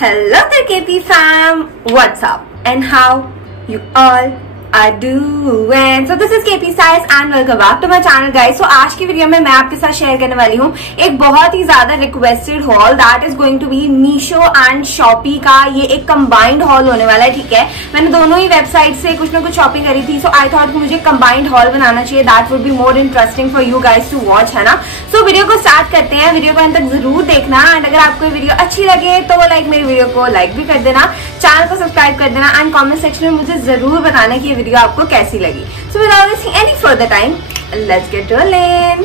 Hello there KP fam, what's up and how you all are doing? So this is KP Styles and welcome back to my channel guys. So आज की video में मैं आपके साथ share करने वाली हूँ एक बहुत ही ज्यादा requested haul that is going to be Meesho and Shopee का। ये एक कंबाइंड हॉल होने वाला है, ठीक है। मैंने दोनों ही वेबसाइट से कुछ ना कुछ शॉपिंग करी थी, सो आई थॉट मुझे कंबाइंड हॉल बनाना चाहिए। That would be more interesting for you guys to watch, है ना। सो वीडियो को स्टार्ट करते हैं, वीडियो को अंत तक जरूर देखना एंड अगर आपको ये वीडियो अच्छी लगे तो मेरी वीडियो को लाइक भी कर देना, चैनल को सब्सक्राइब कर देना एंड कॉमेंट सेक्शन में मुझे जरूर बताना कि ये वीडियो आपको कैसी लगी। So without wasting any further time, let's get rolling.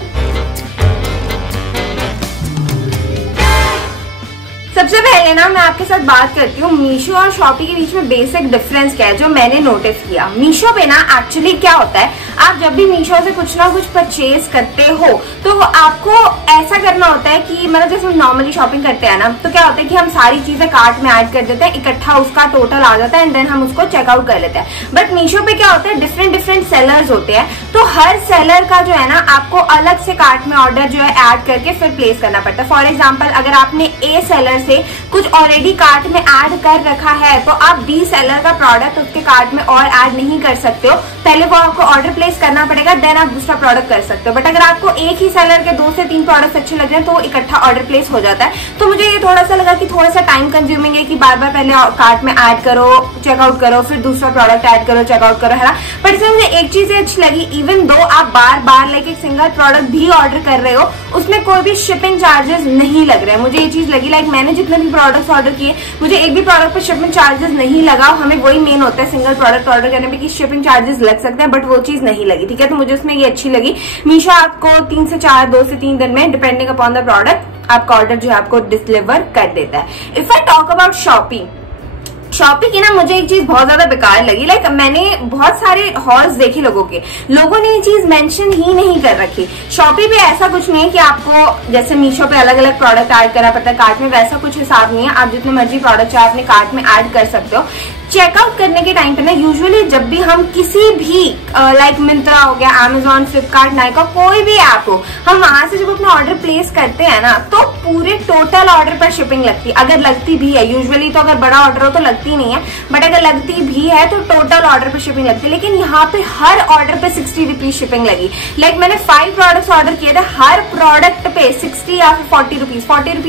सबसे पहले ना मैं आपके साथ बात करती हूँ मीशो और शॉपी के बीच में बेसिक डिफरेंस क्या है जो मैंने नोटिस किया। मीशो पे ना एक्चुअली क्या होता है, आप जब भी मीशो से कुछ ना कुछ परचेज करते हो तो आपको ऐसा करना होता है कि मतलब जैसे हम नॉर्मली शॉपिंग करते हैं ना, तो क्या होता है कि हम सारी चीजें कार्ट में ऐड कर देते हैं, इकट्ठा उसका टोटल आ जाता है एंड देन हम उसको चेकआउट कर लेते हैं। बट मीशो पे क्या होता है, डिफरेंट सेलर्स होते हैं, तो हर सेलर का जो है ना आपको अलग से कार्ट में ऑर्डर जो है ऐड करके फिर प्लेस करना पड़ता है। फॉर एग्जाम्पल अगर आपने ए सेलर से कुछ ऑलरेडी कार्ट में ऐड कर रखा है तो आप बी सेलर का प्रोडक्ट उसके कार्ट में और ऐड नहीं कर सकते हो, पहले वो आपको ऑर्डर प्लेस करना पड़ेगा, देन आप दूसरा प्रोडक्ट कर सकते हो। बट अगर आपको एक ही सेलर के 2 से 3 प्रोडक्ट्स अच्छे लग रहे हैं तो इकट्ठा ऑर्डर प्लेस हो जाता है। तो मुझे ये थोड़ा सा लगा कि थोड़ा सा टाइम कंज्यूमिंग है कि बार बार पहले कार्ट में ऐड करो, चेकआउट करो, फिर दूसरा प्रोडक्ट ऐड करो, चेकआउट करो, है ना। बट इसमें मुझे एक चीज अच्छी लगी, इवन दो आप बार बार लाइक एक सिंगल प्रोडक्ट भी ऑर्डर कर रहे हो उसमें कोई भी शिपिंग चार्जेस नहीं लग रहे हैं। मुझे ये चीज लगी, लाइक मैंने जितने भी प्रोडक्ट्स ऑर्डर किए मुझे एक भी प्रोडक्ट पर शिपिंग चार्जेस नहीं लगा। हमें वही मेन होता है सिंगल प्रोडक्ट ऑर्डर करने पे कि शिपिंग चार्जेस लग सकते हैं, बट वो चीज नहीं लगी, ठीक है। तो मुझे उसमें ये अच्छी लगी। मीशो आपको 3 से 4, 2 से 3 दिन में डिपेंडिंग अपॉन द प्रोडक्ट आपका ऑर्डर जो है आपको डिलीवर कर देता है। If I talk about Shopee की ना मुझे एक चीज बहुत ज्यादा बेकार लगी। लाइक मैंने बहुत सारे हॉल्स देखे लोगों ने ये चीज मेंशन ही नहीं कर रखी। शॉपी पे ऐसा कुछ नहीं है कि आपको जैसे मीशो पे अलग अलग प्रोडक्ट ऐड करना पड़ता है कार्ट में, वैसा कुछ हिसाब नहीं है। आप जितने मर्जी प्रोडक्ट चाहे अपने कार्ट में ऐड कर सकते हो। चेकआउट करने के टाइम पे ना यूजुअली जब भी हम किसी भी लाइक मिंत्रा हो गया, अमेजॉन, फ्लिपकार्ट, नाइका, कोई भी ऐप हो, हम वहां से जब अपना ऑर्डर प्लेस करते हैं ना तो पूरे टोटल ऑर्डर पर शिपिंग लगती है। अगर लगती भी है, यूजुअली तो अगर बड़ा ऑर्डर हो तो लगती नहीं है, बट अगर लगती भी है तो टोटल ऑर्डर पर शिपिंग लगती है। लेकिन यहाँ पे हर ऑर्डर पे 60 रुपीज शिपिंग लगी। लाइक मैंने 5 प्रोडक्ट्स ऑर्डर किए थे, हर प्रोडक्ट पे 60 या फिर 40 रुपीज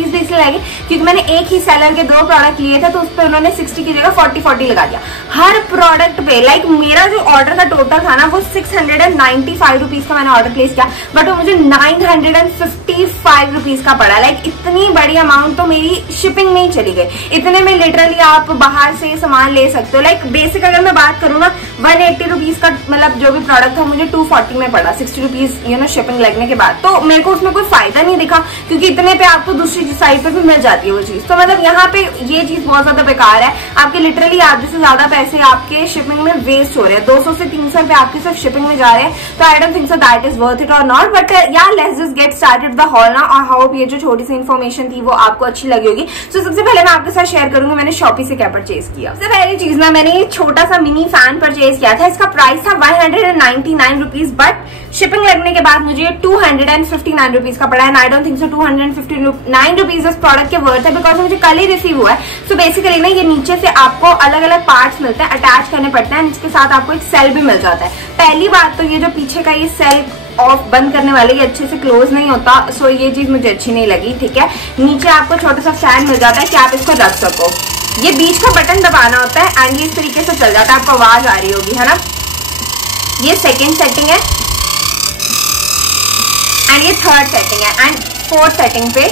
भी इसलिए लगे क्योंकि मैंने एक ही सेलर के 2 प्रोडक्ट लिए थे तो उस पर उन्होंने 60 की जगह 40 लगा दिया हर प्रोडक्ट पे। लाइक मेरा जो ऑर्डर का टोटल था ना वो 695 रुपीज का मैंने ऑर्डर प्लेस किया, बट वो मुझे 955 रुपीज का पड़ा। लाइक इतनी बड़ी अमाउंट तो मेरी शिपिंग में ही चली गई। इतने में लिटरली आप बाहर से सामान ले सकते हो। लाइक बेसिक अगर मैं बात करूँ ना 180 रुपीज का मतलब जो भी प्रोडक्ट था मुझे 240 में पड़ा, 60 रुपीज शिपिंग लगने के बाद। तो मेरे को उसमें कोई फायदा नहीं दिखा क्योंकि इतने पे आपको दूसरी साइड पे भी मिल जाती है वो चीज। तो मतलब यहाँ पे ये चीज बहुत ज्यादा बेकार है। आपके लिटरली आधे से ज्यादा पैसे आपके शिपिंग में वेस्ट हो रहे हैं। 200 से 300 रुपए आपके सिर्फ शिपिंग में जा रहे हैं। तो I don't think so that is worth it और नॉट। बट यार let's just get started the hall ना। और होप ये जो छोटी सी इन्फॉर्मेशन थी वो आपको अच्छी लगी होगी। सो सबसे पहले मैं आपके साथ शेयर करूंगी मैंने शॉपी से क्या परचेज किया। सबसे पहली चीज ना मैंने ये छोटा सा मिनी फैन परचेज किया था। इसका प्राइस था 199 रुपीज, बट शिपिंग लगने के बाद मुझे 259 रुपीज का पड़ा है। I don't think so 259 rupees इस प्रोडक्ट के वर्थ है बिकॉज मुझे कल ही रिसीव हुआ है। सो बेसिकली ना ये नीचे से आपको अलग अलग पार्ट्स मिलते हैं, अटैच करने पड़ते हैं, इसके साथ आपको एक सेल भी मिल जाता है। पहली बात तो ये जो पीछे का ये सेल ऑफ बंद करने वाले ये अच्छे से क्लोज नहीं होता, सो ये चीज मुझे अच्छी नहीं लगी, ठीक है। नीचे आपको छोटा सा फैन मिल जाता है कि आप इसको रख सको। ये बीच का बटन दबाना होता है एंड ये इस तरीके से चल जाता है, आपको आवाज आ रही होगी, है ना। ये सेकेंड सेटिंग है एंड ये थर्ड सेटिंग है एंड फोर्थ सेटिंग पे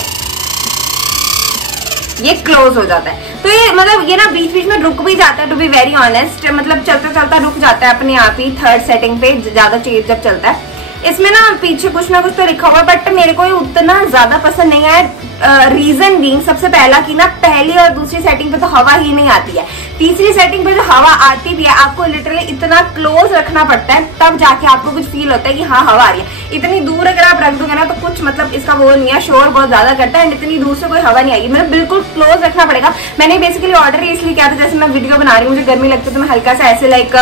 ये क्लोज हो जाता है। तो ये मतलब ये ना बीच बीच में रुक भी जाता है, टू बी वेरी ऑनेस्ट, मतलब चलता चलता रुक जाता है अपने आप ही थर्ड सेटिंग पे ज्यादा चेंज जब चलता है। इसमें ना पीछे कुछ ना कुछ तो लिखा हुआ है बट मेरे को ये उतना ज्यादा पसंद नहीं है। रीजन बीइंग सबसे पहला कि ना पहली और दूसरी सेटिंग पे तो हवा ही नहीं आती है, तीसरी सेटिंग पे जो हवा आती भी है आपको लिटरली इतना क्लोज रखना पड़ता है तब जाके आपको कुछ फील होता है कि हाँ हवा आ रही है। इतनी दूर अगर आप रख दोगे ना तो कुछ मतलब इसका वो नहीं है, शोर बहुत ज्यादा करता है एंड इतनी दूर से कोई हवा नहीं आएगी। मतलब बिल्कुल क्लोज रखना पड़ेगा। मैंने बेसिकली ऑर्डर इसलिए किया था, जैसे मैं वीडियो बना रही हूँ मुझे गर्मी लगती है तो मैं हल्का सा ऐसे लाइक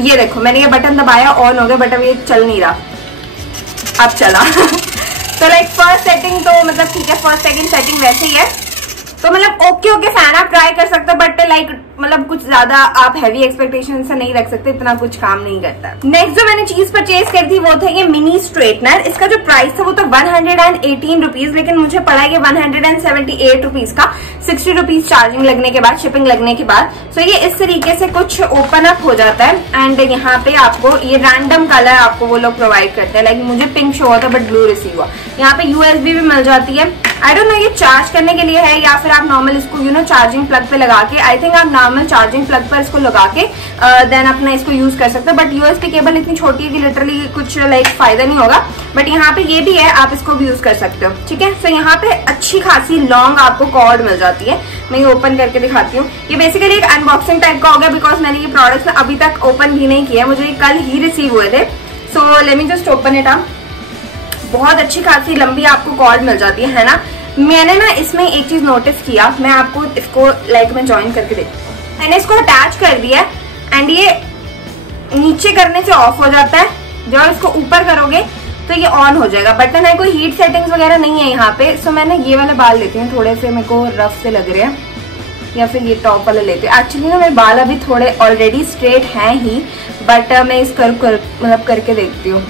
ये देखो मैंने ये बटन दबाया ऑन हो गया बट अब ये चल नहीं रहा, अब चला। तो लाइक फर्स्ट सेटिंग तो मतलब ठीक है, फर्स्ट सेकंड सेटिंग वैसे ही है। तो मतलब ओके फैन, आप लाइक मतलब कुछ ज्यादा आप हैवी एक्सपेक्टेशन से नहीं रख सकते, इतना कुछ काम नहीं करता। नेक्स्ट जो मैंने चीज परचेज करी थी वो था ये मिनी स्ट्रेटनर। इसका जो प्राइस था वो तो 118 रुपीज, लेकिन मुझे पड़ा ये 178 रुपीज का, 60 रुपीज चार्जिंग लगने के बाद, शिपिंग लगने के बाद। सो ये इस तरीके से कुछ ओपन अप हो जाता है एंड यहाँ पे आपको ये रैंडम कलर आपको वो लोग प्रोवाइड करते हैं। लाइक मुझे पिंक शो हुआ था बट ब्लू रिसीव हुआ। यहाँ पे यूएसबी भी मिल जाती है। आई डोंट नो ये चार्ज करने के लिए है या फिर आप नॉर्मल इसको चार्जिंग प्लग पे लगा के, आई थिंक आप नॉर्मल चार्जिंग प्लग पर इसको लगा के देन अपना इसको यूज कर सकते हो। बट यूएसबी केबल इतनी छोटी है कि लिटरली कुछ लाइक फायदा नहीं होगा। बट यहाँ पे ये भी है, आप इसको भी यूज कर सकते हो, ठीक है। सो यहाँ पे अच्छी खासी लॉन्ग आपको कॉर्ड मिल जाती है। मैं ये ओपन करके दिखाती हूँ। ये बेसिकली एक अनबॉक्सिंग टाइप का हो गया बिकॉज मैंने ये प्रोडक्ट्स अभी तक ओपन भी नहीं किया, मुझे कल ही रिसीव हुए थे। So let me just open it up. बहुत अच्छी खासी लंबी आपको कॉर्ड मिल जाती है ना। मैंने ना इसमें एक चीज नोटिस किया, मैं आपको इसको लाइक में ज्वाइन करके देखती हूँ। मैंने इसको अटैच कर दिया एंड ये नीचे करने से ऑफ हो जाता है, जब इसको ऊपर करोगे तो ये ऑन हो जाएगा। बटन है, कोई हीट सेटिंग्स वगैरह नहीं है यहाँ पे। सो मैंने ये वाले बाल लेती हूँ, थोड़े से मेरे को रफ से लग रहे हैं, या फिर ये टॉप वाले लेते हैं। एक्चुअली ना मेरे बाल अभी थोड़े ऑलरेडी स्ट्रेट हैं ही, बट मैं इस मतलब करके देखती हूँ।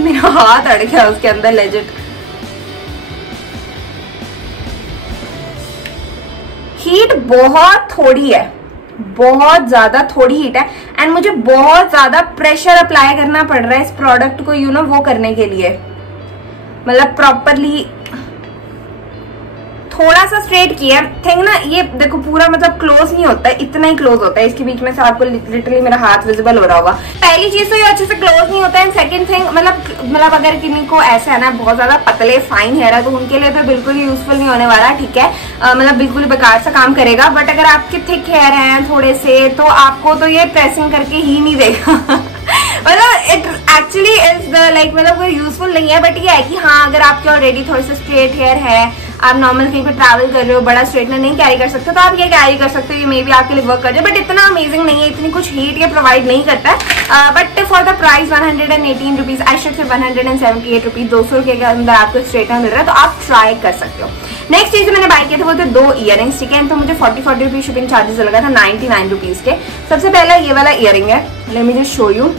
मेरा हाथ अड़ गया उसके अंदर लेजिट। हीट बहुत थोड़ी है, बहुत ज्यादा थोड़ी हीट है एंड मुझे बहुत ज्यादा प्रेशर अप्लाई करना पड़ रहा है इस प्रोडक्ट को वो करने के लिए, मतलब प्रॉपरली थोड़ा सा स्ट्रेट किया थिंक ना। ये देखो पूरा मतलब क्लोज नहीं होता है, इतना ही क्लोज होता है, इसके बीच में से आपको लिटरली मेरा हाथ विजिबल हो रहा होगा। पहली चीज तो ये अच्छे से क्लोज नहीं होता है। सेकंड थिंग मतलब अगर किसी को ऐसा है ना बहुत ज्यादा पतले फाइन हेयर है तो उनके लिए तो बिल्कुल ही यूजफुल नहीं होने वाला, ठीक है। मतलब बिल्कुल बेकार सा काम करेगा। बट अगर आपके थिक हेयर हैं थोड़े से तो आपको तो ये प्रेसिंग करके ही नहीं देगा। मतलब इट एक्चुअली इज लाइक मतलब कोई यूजफुल नहीं है। बट ये है कि हाँ अगर आपके ऑलरेडी थोड़े से स्ट्रेट हेयर है, आप नॉर्मल कहीं पे ट्रैवल कर रहे हो, बड़ा स्ट्रेटनर नहीं कैरी कर सकते तो आप ये कैरी कर सकते हो, ये मे बी आपके लिए वर्क कर जाए। बट इतना अमेजिंग नहीं है, इतनी कुछ हीट ये प्रोवाइड नहीं करता है। But for the price 118 rupees, I should say 178 rupees, 200 रुपये के अंदर आपको स्ट्रेटनर मिल रहा है तो आप ट्राई कर सकते हो। नेक्स्ट चीज मैंने बाय किया था वो थे 2 इयरिंग्स, ठीक है। तो मुझे 40 रुपीज शिपिंग चार्जेस लगा था 99 रुपीज के। सबसे पहला ये वाला इयरिंग है, let me just show you.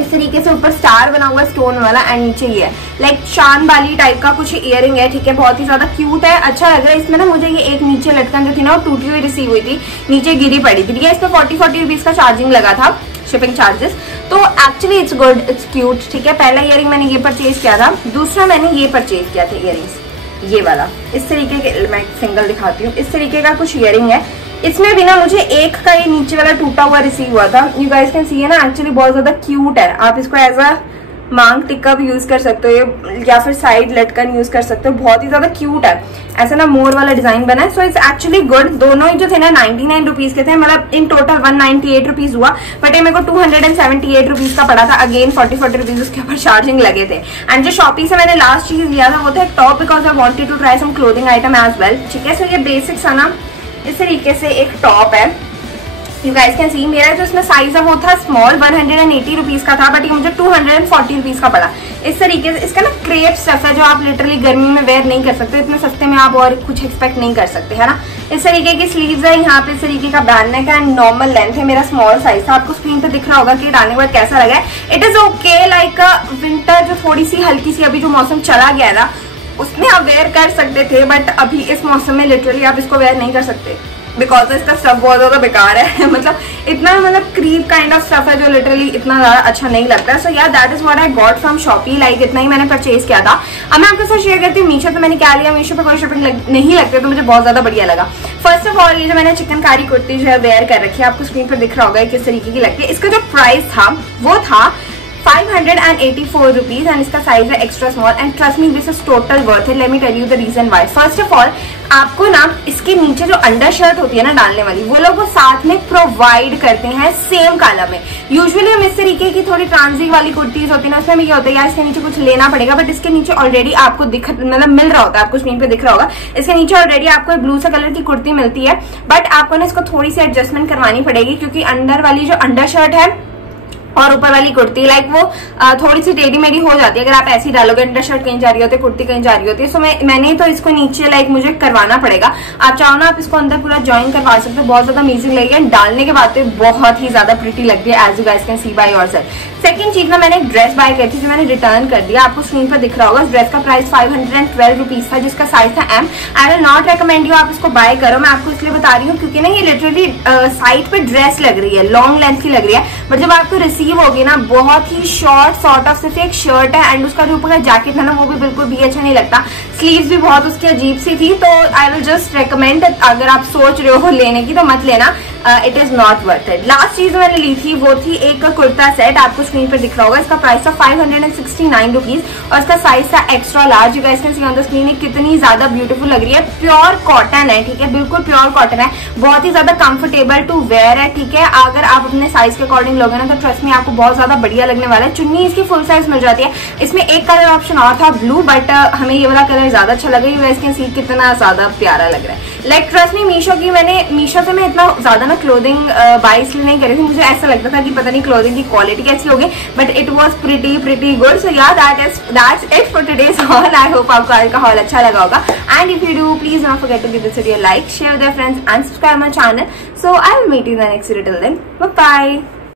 इस तरीके से ऊपर स्टार बना हुआ स्टोन वाला एंड नीचे ये है लाइक चांद वाली टाइप का कुछ इयरिंग है, ठीक है। बहुत ही ज्यादा क्यूट है, अच्छा लग रहा है। इसमें ना मुझे ये एक नीचे लटकन जो थी ना वो टूटी हुई रिसीव हुई थी, नीचे गिरी पड़ी थी, ठीक है। इसमें 40 रुपीज का चार्जिंग लगा था, शिपिंग चार्जेस। तो actually it's good, it's cute, ठीक है। पहला इयरिंग मैंने ये परचेज किया था, दूसरा मैंने ये परचेज किया था इयरिंग्स, ये वाला। इस तरीके के मैं सिंगल दिखाती हूँ, इस तरीके का कुछ इयरिंग है। इसमें भी ना मुझे एक का ये नीचे वाला टूटा हुआ रिसीव हुआ था। यू गाइस कैन सी है ना, एक्चुअली बहुत ज्यादा क्यूट है। आप इसको एज अ मांग टिक्का भी यूज कर सकते हो या फिर साइड लटकन यूज कर सकते हो, बहुत ही ज्यादा क्यूट है। ऐसा ना मोर वाला डिजाइन बना है, सो इट्स एक्चुअली गुड। दोनों ही जो थे ना 99 रुपीज के थे, मतलब इन टोटल 198 रुपीज हुआ, बट ये मेरे को 278 रुपीज का पड़ा था। अगेन 40 रुपीज उसके ऊपर चार्जिंग लगे थे। एंड जो शॉपिंग से मैंने लास्ट चीज लिया था वो था एक top, because I wanted to try some clothing item as well, ठीक है। सो ये बेसिक्स है ना, इस तरीके से एक टॉप है। यू गाइस कैन सी मेरा जो इसमें साइज है वो था स्मॉल, 180 रुपीज का था, बट ये मुझे 240 रुपीज का पड़ा। इस तरीके से इसका ना क्रेप स्टफ है जो आप लिटरली गर्मी में वेयर नहीं कर सकते, इतने सस्ते में आप और कुछ एक्सपेक्ट नहीं कर सकते, है ना। इस तरीके की स्लीव्स है, यहाँ पे इस तरीके का बैंड नेक है, नॉर्मल लेंथ है। मेरा स्मॉल साइज था, आपको स्क्रीन पे दिख रहा होगा कि डालने के बाद कैसा लगा है। It is okay, like winter जो थोड़ी सी हल्की सी अभी जो मौसम चला गया था उसमें आप वेयर कर सकते थे, बट अभी इस मौसम में लिटरली आप इसको वेयर नहीं कर सकते बिकॉज इसका स्टफ बहुत ज्यादा बेकार है। मतलब इतना क्रीप काइंड ऑफ स्टफ है जो लिटरली इतना ज्यादा अच्छा नहीं लगता है। सो यार that is what I got from Shopee, like इतना ही मैंने परचेज किया था। अब मैं आपके साथ शेयर करती हूँ मीशो पे मैंने क्या लिया। मीशो पे कोई शिपिंग नहीं लगती तो मुझे बहुत ज्यादा बढ़िया लगा। फर्स्ट ऑफ ऑल ये जो मैंने चिकनकारी कुर्ती जो है वेयर कर रखी है, आपको स्क्रीन पर दिख रहा होगा किस तरीके की लगती है। इसका जो प्राइस था वो था 584 रुपीज एंड इसका साइज है extra small and trust me this is total worth it. Let me tell you the reason why. First of all आपको ना इसके नीचे जो अंडर शर्ट होती है ना डालने वाली, वो लोग वो साथ में प्रोवाइड करते हैं सेम कलर में। यूजुअली हम इस तरीके की थोड़ी ट्रांजिक वाली कुर्तीज होती है ना, उसमें ये होता है यार इसके नीचे कुछ लेना पड़ेगा, बट इसके नीचे ऑलरेडी आपको मिल रहा होता है, आपको स्क्रीन पे दिख रहा होगा। इसके नीचे ऑलरेडी आपको ब्लू सा कलर की कुर्ती मिलती है, बट आपको ना इसको थोड़ी सी एडजस्टमेंट करवानी पड़ेगी क्योंकि अंदर वाली जो अंडर शर्ट है और ऊपर वाली कुर्ती लाइक वो थोड़ी सी टेढ़ी मेढ़ी हो जाती है अगर आप ऐसी डालोगे, अंडर शर्ट कहीं जा रही होती है, कुर्ती कहीं जा रही होती है। सो मैंने तो इसको नीचे लाइक मुझे करवाना पड़ेगा। आप चाहो ना आप इसको अंदर पूरा ज्वाइन करवा सकते हो, बहुत ज्यादा अमेजिंग लगेगा। डालने के बाद तो बहुत ही ज्यादा प्रिटी लगती है as you guys can see by yourself. Second चीज ना, मैंने एक ड्रेस बाय करी थी जो मैंने रिटर्न कर दिया, आपको स्क्रीन पर दिख रहा होगा। इस ड्रेस का प्राइस 512 रुपीज था जिसका साइज था M. I will not recommend you आप इसको बाय करो, मैं आपको इसलिए बता रही हूँ क्योंकि ना ये लिटरली साइड पे ड्रेस लग रही है, लॉन्ग लेंथ की लग रही है, बट जब आपको रिसीव होगी ना बहुत ही शॉर्ट सॉर्ट ऑफ सिर्फ एक शर्ट है एंड उसका जो ऊपर का जैकेट है ना वो भी बिल्कुल भी अच्छा नहीं लगता। स्लीव्स भी बहुत उसकी अजीब सी थी, तो आई विल जस्ट रिकमेंड अगर आप सोच रहे हो लेने की तो मत लेना, it is not worth it. Last चीज मैंने ली थी वो थी एक कुर्ता सेट, आपको स्क्रीन पर दिख रहा होगा। इसका प्राइस था 569 रुपीज और इसका साइज था extra large. You guys can C on the screen, कितनी ज्यादा ब्यूटीफुल लग रही है। प्योर कॉटन है, ठीक है, बिल्कुल प्योर कॉटन है, बहुत ही ज्यादा कंफर्टेबल टू वेयर है, ठीक है। अगर आप अपने साइज के अकॉर्डिंग लोगे ना तो ट्रस्ट में आपको बहुत ज्यादा बढ़िया लगने वाला है। चुन्नी इसकी फुल साइज मिल जाती है। इसमें एक कलर ऑप्शन और था ब्लू, बट हमें ये वाला कलर ज्यादा अच्छा लगा। यू गाइस कैन सी कितना ज्यादा प्यारा लग रहा है। लाइक ट्रस्ट में मीशो से मैं इतना ज्यादा ना क्लोथिंग बाय इसलिए नहीं करी थी, मुझे ऐसा लगता था कि पता नहीं क्लोथिंग की क्वालिटी कैसी होगी, but it was pretty good. So yeah that's it for today's haul. I hope आपको आज का हॉल अच्छा लगा होगा and if you do please not forget to give this video like, share with your friends and subscribe my channel. So I will meet you in the next video. Till then bye bye.